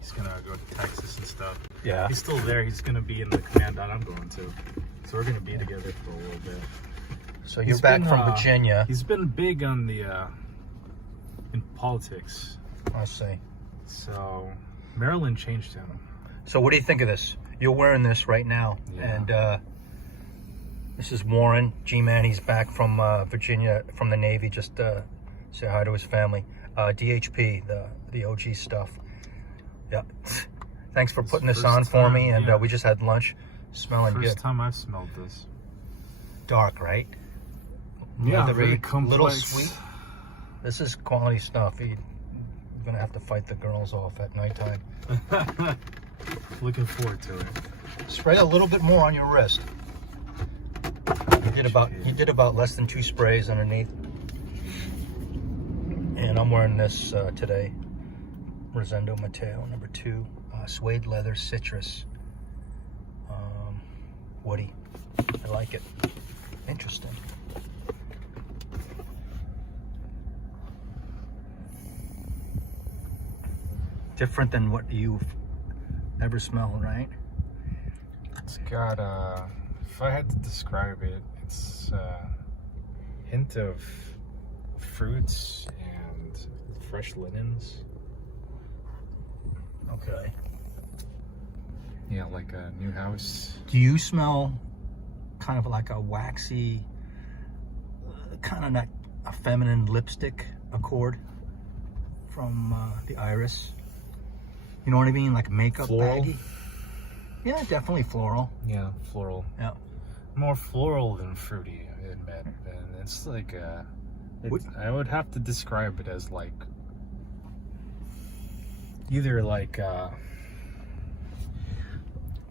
He's gonna go to Texas and stuff. Yeah. He's still there. He's gonna be in the command that I'm going to. So we're gonna be together for a little bit. So you're back from Virginia. He's been big on the in politics. I see. So Maryland changed him. So what do you think of this? You're wearing this right now, and this is Warren G-Man. He's back from Virginia, from the Navy. Just say hi to his family. DHP, the OG stuff. Yeah. Thanks for putting this on for me, and we just had lunch. Smelling good. First time I've smelled this. Dark, right? Yeah, Leathery, very complex. little sweet. This is quality stuff. You're gonna have to fight the girls off at nighttime. Looking forward to it. Spray a little bit more on your wrist. He did about less than 2 sprays underneath. And I'm wearing this today. Rosendo Mateo number 2, suede leather citrus, woody. I like it. Interesting. Different than what you've ever smelled, right? It's got if I had to describe it, it's a hint of fruits and fresh linens. Okay. Yeah, like a new house. Do you smell kind of like a waxy, kind of not a feminine lipstick accord from the Iris? You know what I mean? Like makeup Floral? baggy? Yeah, definitely floral. Yeah, floral. Yeah. More floral than fruity, I admit. And it's like I would have to describe it as like either like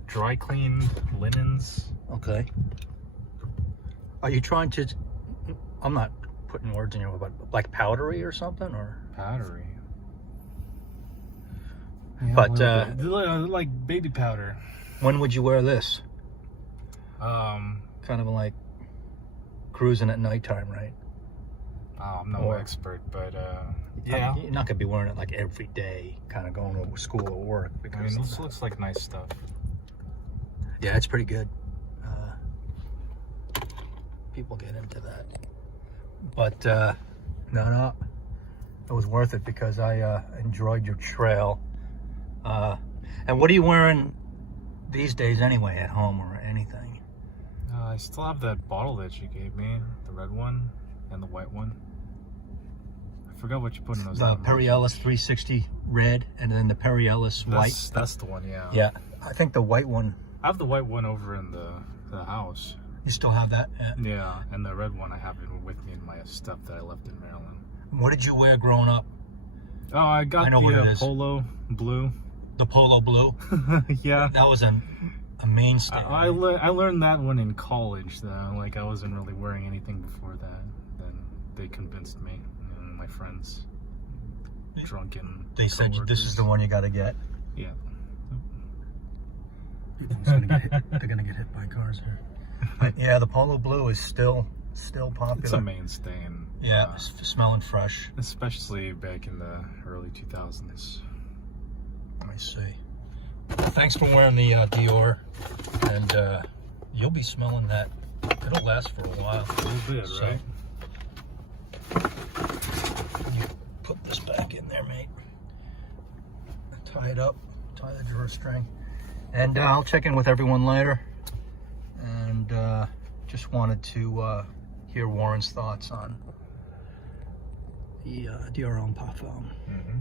dry cleaned linens. Okay. Are you trying to, I'm not putting words in your mouth, but like powdery or something, or? Powdery. Yeah, But like baby powder. when would you wear this? Um, Kind of like cruising at nighttime, right? I'm no expert, but Yeah. You're not gonna be wearing it like every day, kind of going to school or work. I Because mean, this looks like nice stuff. yeah, it's pretty good. People get into that, but no, it was worth it because I enjoyed your trail. And what are you wearing these days anyway, at home or anything? I still have that bottle that you gave me, the red one and the white one. I forgot what you put in those. The Periellis 360 red, and then the Periellis white. That's the one, yeah. Yeah, I think the white one. I have the white one over in the house. You still have that? Yeah, and the red one I have it with me in my stuff that I left in Maryland. What did you wear growing up? Oh, I got the polo blue. The polo blue? Yeah. That was a mainstay. I learned that one in college, though. Like, I wasn't really wearing anything before that. Then they convinced me and my friends, drunken They said this is the one you got to get. Yeah. They're gonna get hit by cars here. But yeah, the polo blue is still popular. It's a mainstay. And, yeah, smelling fresh. Especially back in the early 2000s. I see. Thanks for wearing the Dior, and you'll be smelling that. It'll last for a while. A little bit, So, right? You put this back in there, mate. Tie it up. Tie the drawstring. And I'll check in with everyone later. And just wanted to hear Warren's thoughts on the Dior Homme Perfume. Mm-hmm.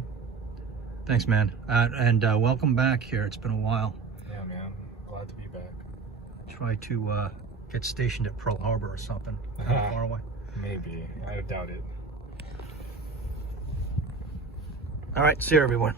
Thanks, man. And welcome back here. It's been a while. Yeah, man. Glad to be back. Try to get stationed at Pearl Harbor or something. How far away? Maybe. I doubt it. All right. See you, everyone.